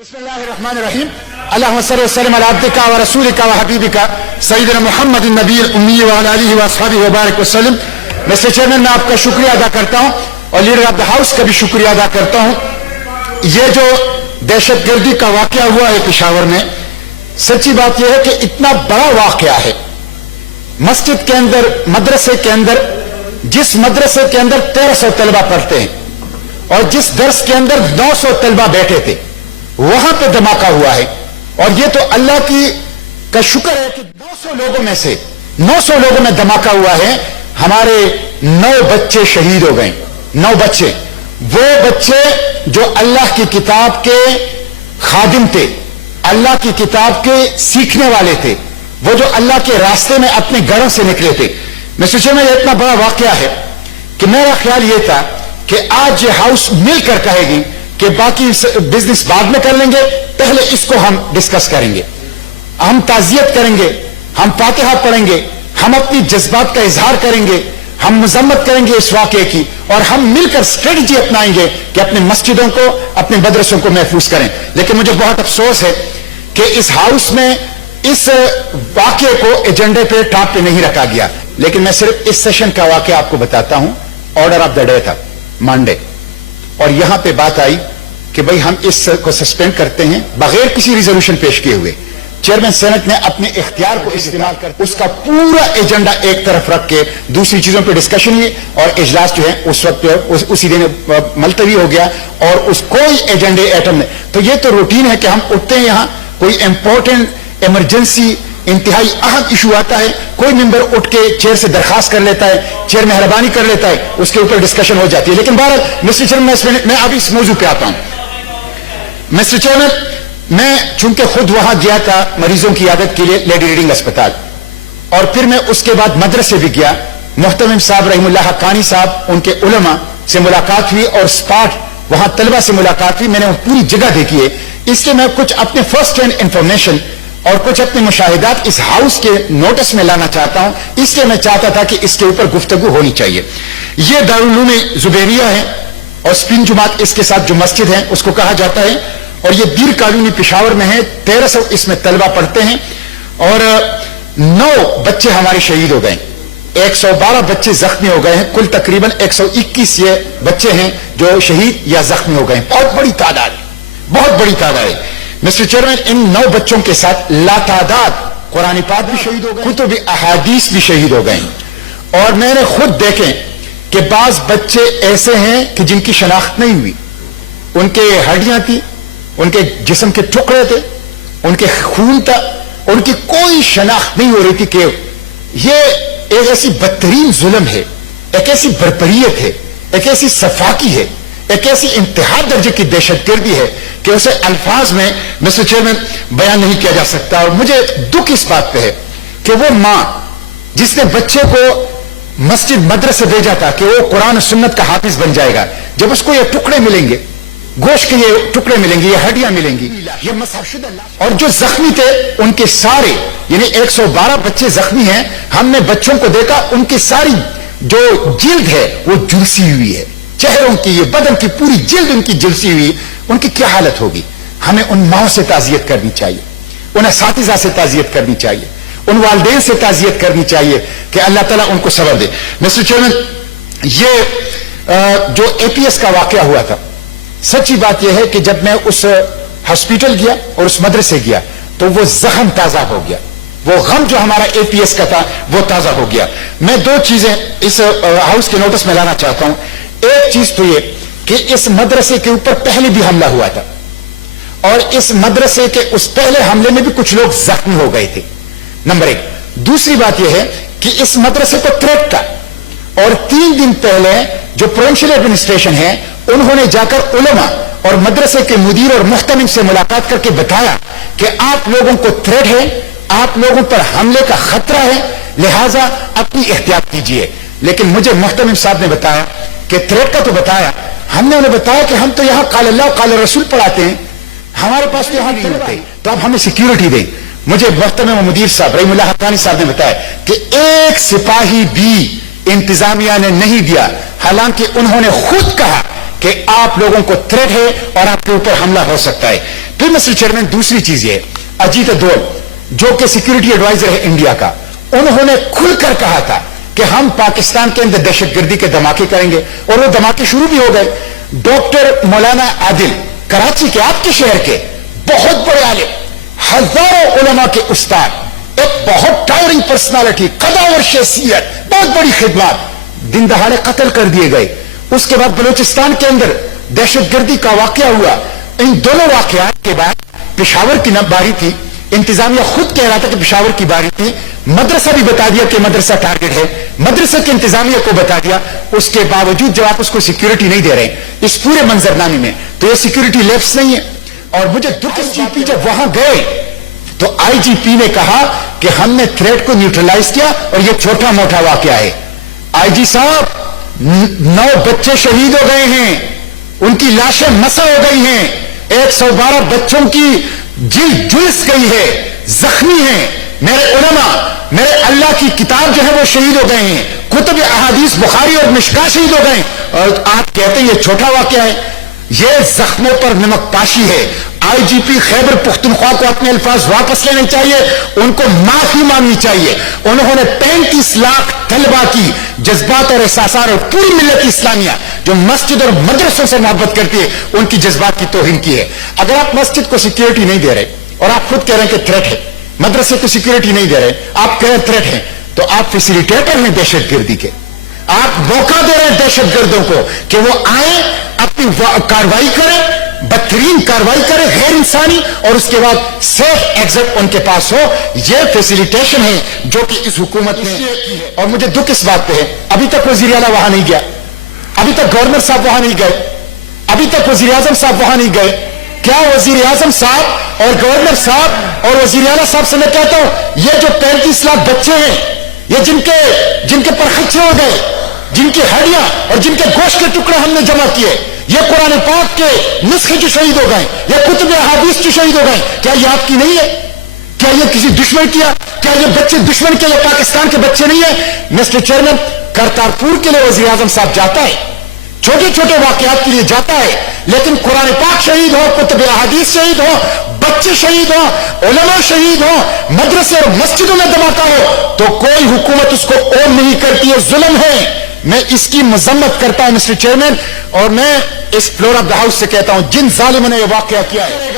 बिस्मिल्लाहिर्रहमानिर्रहीम अल्लाहुम्मा सल्लि वसल्लिम अला अब्दिका व रसूलिका व हबीबिका सय्यिदना मुहम्मदिन नबील उम्मी व अला आलिहि व अस्हाबिहि व बारिक वसल्लम। मिस्टर चेयरमैन, मैं आपका शुक्रिया अदा करता हूं और लीडर ऑफ द हाउस का भी शुक्रिया अदा करता हूं। ये जो दहशतगर्दी का वाकया हुआ है पेशावर में, सच्ची बात यह है कि इतना बड़ा वाकया है। मस्जिद के अंदर, मदरसे के अंदर, जिस मदरसे के अंदर 1300 तलबा पढ़ते हैं और जिस दर्स के अंदर 900 तलबा बैठे थे, वहां पे धमाका हुआ है। और ये तो अल्लाह का शुक्र है कि 900 लोगों में से 900 लोगों में धमाका हुआ है। हमारे 9 बच्चे शहीद हो गए। 9 बच्चे, वो बच्चे जो अल्लाह की किताब के खादिम थे, अल्लाह की किताब के सीखने वाले थे, वो जो अल्लाह के रास्ते में अपने घरों से निकले थे। मिस्टर चेयरमैन, ये इतना बड़ा वाकया है कि मेरा ख्याल ये था कि आज ये हाउस मिलकर कहेगी कि बाकी बिजनेस बाद में कर लेंगे, पहले इसको हम डिस्कस करेंगे, हम ताजियत करेंगे, हम फातिहा पढ़ेंगे, हम अपनी जज्बात का इजहार करेंगे, हम मजम्मत करेंगे इस वाकये की, और हम मिलकर स्ट्रेटजी अपनाएंगे कि अपनी मस्जिदों को, अपने मदरसों को महफूज करें। लेकिन मुझे बहुत अफसोस है कि इस हाउस में इस वाकये को एजेंडे पे, टॉप पे नहीं रखा गया। लेकिन मैं सिर्फ इस सेशन का वाकया आपको बताता हूं। ऑर्डर ऑफ द डे था मंडे, और यहां पे बात आई कि भाई हम इसको सस्पेंड करते हैं बगैर किसी रिजोल्यूशन पेश किए हुए। चेयरमैन सेनेट ने अपने इख्तियार को इस्तेमाल कर उसका पूरा एजेंडा एक तरफ रख के दूसरी चीजों पे डिस्कशन हुई, और इजलास जो है उस वक्त उसी दिन मुलतवी हो गया, और उस कोई एजेंडे आइटम नहीं। तो ये तो रूटीन है कि हम उठते हैं, यहां कोई इंपॉर्टेंट इमरजेंसी इंतहाई अहम इशू आता है, कोई मेंबर उठ के चेयर से दरखास्त कर लेता है, चेयर मेहरबानी कर लेता है, उसके ऊपर डिस्कशन हो जाती है। लेकिन बहरहाल मिस्टर चेयरमैन, मैं अभी इस मौजू पे आता हूं। मिस्टर चेयरमैन, मैं चूंकि खुद वहां गया था मरीजों की आदत के लिए लेडी रीडिंग अस्पताल, और फिर मैं उसके बाद मदरसे भी गया। मुहतमिम साहब रहीमुल्लाह हक्कानी साहब, उनके उलमा से मुलाकात हुई और स्पॉट वहां तलबा से मुलाकात हुई। मैंने पूरी जगह देखी है, इसलिए मैं कुछ अपने फर्स्ट हैंड इंफॉर्मेशन और कुछ अपने मुशाहिदात इस हाउस के नोटिस में लाना चाहता हूं। इसलिए मैं चाहता था कि इसके ऊपर गुफ्तगू होनी चाहिए। यह दारुल उलूम जुबैरिया है और स्प्रिंग जुमात इसके साथ जो मस्जिद है उसको कहा जाता है, और ये दीर कॉलोनी पेशावर में है। 1300 इसमें तलबा पढ़ते हैं और 9 बच्चे हमारे शहीद हो गए, 112 बच्चे जख्मी हो गए हैं। कुल तकरीबन 121 ये बच्चे हैं जो शहीद या जख्मी हो गए। बहुत बड़ी तादाद, बहुत बड़ी तादाद है। मिस्टर चेयरमैन, इन 9 बच्चों के साथ लातादाद कुरान पाक भी शहीद हो गए, कुतुब अहादीस भी शहीद हो गए। और मैंने खुद देखे कि बाज बच्चे ऐसे हैं कि जिनकी शनाख्त नहीं हुई, उनके हड्डियां थी, उनके जिस्म के टुकड़े थे, उनके खून था, उनकी कोई शनाख्त नहीं हो रही थी। कि ये एक ऐसी बदतरीन जुल्म है, एक ऐसी बर्बरियत है, एक ऐसी सफाकी है, एक ऐसी इंतहा दर्जे की दहशतगर्दी है कि उसे अल्फाज में मिस्टर चेयरमैन बयान नहीं किया जा सकता। और मुझे दुख इस बात पे है कि वो मां जिसने बच्चे को मस्जिद मदरसे भेजा था कि वो कुरान और सुन्नत का हाफिज बन जाएगा, जब उसको ये टुकड़े मिलेंगे, गोश्त के ये टुकड़े मिलेंगे, ये हड्डियां मिलेंगी, ये मसहशुदा, और जो जख्मी थे उनके सारे, यानी 112 बच्चे जख्मी हैं। हमने बच्चों को देखा, उनकी सारी जो जिल्द है वो झुलसी हुई है, चेहरों की, ये बदन की पूरी जिल्द उनकी झुलसी हुई। उनकी क्या हालत होगी? हमें उन माओं से ताजियत करनी चाहिए, उन असातिज़ा से ताजियत करनी चाहिए, उन वालिदैन से ताजियत करनी चाहिए कि अल्लाह ताला उनको सब्र दे। मिस्टर चेयरमैन, ये जो एपीएस का वाकया हुआ था, सच्ची बात यह है कि जब मैं उस हॉस्पिटल गया और उस मदरसे गया तो वो जख्म ताजा हो गया, वो गम जो हमारा एपीएस का था वो ताजा हो गया। मैं 2 चीजें इस हाउस के नोटिस में लाना चाहता हूं। एक चीज तो ये कि इस मदरसे के ऊपर पहले भी हमला हुआ था, और इस मदरसे के उस पहले हमले में भी कुछ लोग जख्मी हो गए थे, नंबर 1। दूसरी बात यह है कि इस मदरसे को थ्रेट था, और 3 दिन पहले जो प्रोविंशियल एडमिनिस्ट्रेशन है उन्होंने जाकर उलमा और मदरसे के मुदीर और मुहतमिम से मुलाकात करके बताया कि आप लोगों को थ्रेट है, आप लोगों पर हमले का खतरा है, लिहाजा अपनी एहतियात कीजिए। लेकिन मुझे मुहतमिम साहब ने बताया कि थ्रेट का तो बताया, हमने उन्हें बताया कि हम तो यहां काल अल्लाह काल रसूल पढ़ाते हैं, हमारे पास तो यहां नहीं होते, तो आप हमें सिक्योरिटी दें। मुझे मुहतमिम मुदीर साहब रहीमुल्लाह हक्कानी साहब ने बताया कि एक सिपाही भी इंतजामिया ने नहीं दिया, हालांकि उन्होंने खुद कहा کہ آپ لوگوں کو تھریٹ ہے اور آپ کے اوپر حملہ ہو سکتا ہے. پھر مسٹر چیئرمین دوسری چیز یہ, اجیت دول جو کہ سیکورٹی ایڈوائزر ہے انڈیا کا, انہوں نے کھل کر کہا تھا کہ ہم پاکستان کے اندر دہشت گردی کے دھماکے کریں گے, اور وہ دھماکے شروع بھی ہو گئے. ڈاکٹر مولانا عادل کراچی کے, آپ کے شہر کے بہت بڑے عالم, ہزاروں علماء کے استاد, ایک بہت ٹاورنگ پرسنالٹی, قداور شخصیت, بہت بڑی خدمات, دن دہاڑے قتل کر دیے گئے. اس کے بعد بلوچستان کے اندر دہشت گردی کا واقعہ ہوا. ان دونوں واقعات کے بعد پشاور کی باری تھی, انتظامیہ خود کہہ رہا تھا کہ پشاور کی باری تھی, مدرسہ بھی بتا دیا کہ مدرسہ ٹارگٹ ہے, مدرسے کے انتظامیہ کو بتا دیا. اس کے باوجود جب آپ اس کو سیکیورٹی نہیں دے رہے اس پورے منظرنامے میں, تو یہ سیکیورٹی لیپس نہیں ہے. اور مجھے دکھ, جی پی جب وہاں گئے تو آئی جی پی نے کہا کہ ہم نے تھریٹ کو نیوٹرلائز کیا اور یہ چھوٹا موٹا واقعہ ہے. آئی جی صاحب, 9 بچے شہید ہو گئے ہیں, ان کی لاشیں مسح ہو گئی ہیں, 112 بچوں کی جلد جلس گئی ہے, زخمی ہیں. میرے علماء, میرے اللہ کی کتاب جو ہے وہ شہید ہو گئے ہیں, کتب احادیث بخاری اور مشکاہ شہید ہو گئے, اور آپ کہتے ہیں یہ چھوٹا واقعہ ہے. یہ زخموں پر نمک پاشی ہے. آئی جی پی خیبر پختونخوا کو اپنے الفاظ واپس لینے چاہیے, ان کو معافی مانگنی چاہیے. انہوں نے 35 لاکھ طلبہ کی جذبات اور احساسات اور پوری ملت اسلامیہ جو مسجد اور مدرسوں سے محبت کرتی ہے ان کی جذبات کی توہین کی ہے. اگر آپ مسجد کو سیکیورٹی نہیں دے رہے اور آپ خود کہہ رہے ہیں کہ تھریٹ ہے, مدرسے کو سیکیورٹی نہیں دے رہے, آپ کہہ رہے ہیں تھریٹ ہے, تو آپ فیسیلیٹیٹر ہیں دہشت گردی کے. آپ موقع دے رہے ہیں دہشت گردوں کو کہ وہ آئیں, اپنی کاروائی کریں, بدترین کاروائی کرے غیر انسانی, اور اس کے بعد سیف ایگزٹ ان کے پاس ہو. یہ فیسیلیٹیشن ہے جو کہ اس حکومت نے کی ہے. اور مجھے دکھ اس بات پہ ہے, ابھی تک وزیر اعلیٰ وہاں نہیں گیا, ابھی تک گورنر صاحب وہاں نہیں گئے, ابھی تک وزیر اعظم صاحب وہاں نہیں گئے. کیا وزیر اعظم صاحب اور گورنر صاحب اور وزیر اعلیٰ صاحب سے میں کہتا ہوں, یہ جو 35 لاکھ بچے ہیں, یہ جن کے پرخچے ہو گئے, جن کی ہڈیاں اور جن کے گوشت کے ٹکڑے ہم نے جمع کیے, یہ قرآن پاک کے نسخے جو شہید ہو گئے, یہ کتب احادیث جو شہید ہو گئے, کیا یہ آپ کی نہیں ہے؟ کیا یہ کسی دشمن کیا؟ کیا یہ بچے دشمن کے, یہ پاکستان کے بچے نہیں ہیں؟ مسٹر چیئرمین, کرتارپور کے لیے وزیر اعظم صاحب جاتا ہے, چھوٹے چھوٹے واقعات کے لیے جاتا ہے, لیکن قرآن پاک شہید ہو, کتب احادیث شہید ہو, بچے شہید ہو, علماء شہید ہو, مدرسے اور مسجدوں میں دھماکہ ہو, تو کوئی حکومت اس کو اون نہیں کرتی ہے. ظلم ہے. میں اس کی مذمت کرتا ہوں مسٹر چیئرمین, اور میں اس فلور آف دا ہاؤس سے کہتا ہوں, جن ظالموں نے یہ واقعہ کیا ہے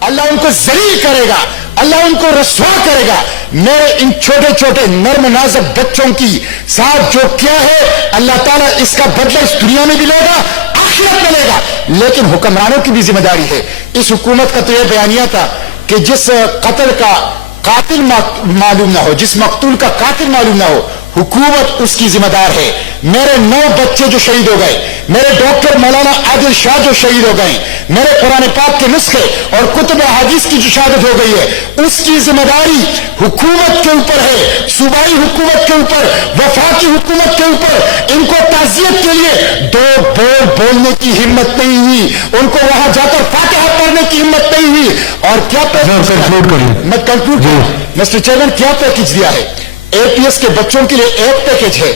اللہ ان کو ذلیل کرے گا, اللہ ان کو رسوا کرے گا. میرے ان چھوٹے چھوٹے نرم نازک بچوں کی ساتھ جو کیا ہے, اللہ تعالیٰ اس کا بدلہ اس دنیا میں بھی لے گا, آخرت میں لے گا. لیکن حکمرانوں کی بھی ذمہ داری ہے. اس حکومت کا تو یہ بیانیہ تھا کہ جس قتل کا قاتل معلوم نہ ہو, جس مقتول کا قاتل معلوم نہ ہو, حکومت اس کی ذمہ دار ہے. میرے 9 بچے جو شہید ہو گئے, میرے ڈاکٹر مولانا عادل شاہ جو شہید ہو گئے, میرے قرآن پاک کے نسخے اور کتب احادیث کی جو شہادت ہو گئی ہے, اس کی ذمہ داری حکومت کے اوپر ہے, صوبائی حکومت کے اوپر, وفاقی حکومت کے اوپر. ان کو تعزیت کے لیے 2 بول بولنے کی ہمت نہیں ہوئی, ان کو وہاں جا کر فاتحہ پڑھنے کی ہمت نہیں ہوئی. اور کیا میں کنکلوڈ مسٹر چیئرمین, کیا پیکج دیا ہے؟ اے پی ایس کے بچوں کے لیے ایک پیکج ہے,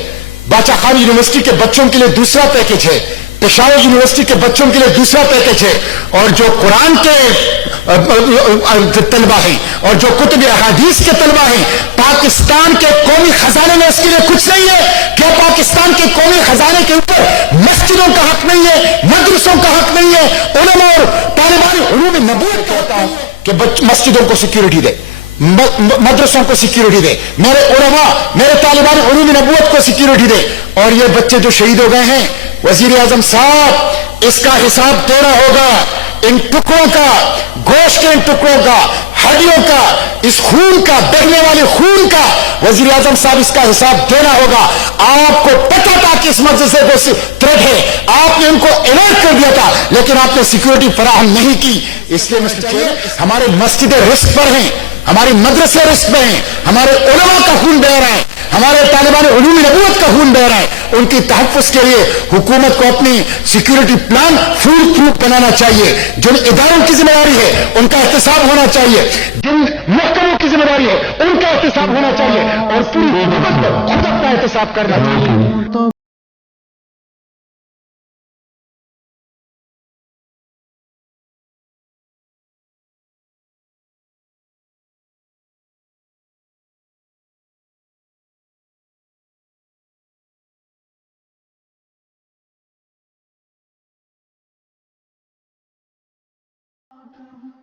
باچا خان یونیورسٹی کے بچوں کے لیے دوسرا پیکج ہے, پشاور یونیورسٹی کے بچوں کے لیے دوسرا پیکج ہے, اور جو قرآن کے طلبہ ہیں اور جو کتب احادیث کے طلبہ ہیں, پاکستان کے قومی خزانے میں اس کے لیے کچھ نہیں ہے. کیا پاکستان کے قومی خزانے کے اوپر مسجدوں کا حق نہیں ہے, مدرسوں کا حق نہیں ہے؟ علماء اور طالبان علوم نبوت کہتا ہوں کہ مسجدوں کو سیکیورٹی دے, مدرسوں کو سیکیورٹی دے, میرے علماء, میرے طالبان علوم نبوت کو سیکیورٹی دے. اور یہ بچے جو شہید ہو گئے ہیں, وزیر اعظم صاحب اس کا حساب دینا ہوگا. ان ٹکڑوں کا, گوشت کے ان ٹکڑوں کا, ہڈیوں کا, اس خون کا, بہنے والے خون کا, وزیر اعظم صاحب اس کا حساب دینا ہوگا. آپ کو پتا تھا کہ اس مدرسے کو تھریٹ ہے, آپ نے ان کو الرٹ کر دیا تھا, لیکن آپ نے سیکیورٹی فراہم نہیں کی. اس لیے ہمارے مسجدیں رسک پر ہیں, ہماری مدرسے رسک میں ہیں, ہمارے علماء کا خون بہ رہا ہے, ہمارے طالبان علوم نبوت کا خون بہ رہا ہے. ان کی تحفظ کے لیے حکومت کو اپنی سیکیورٹی پلان فول پروف بنانا چاہیے. جن اداروں کی ذمہ داری ہے ان کا احتساب ہونا چاہیے, جن محکموں کی ذمہ داری ہے ان کا احتساب ہونا چاہیے, اور پوری حکومت کو خود اپنا احتساب کرنا چاہیے. کروں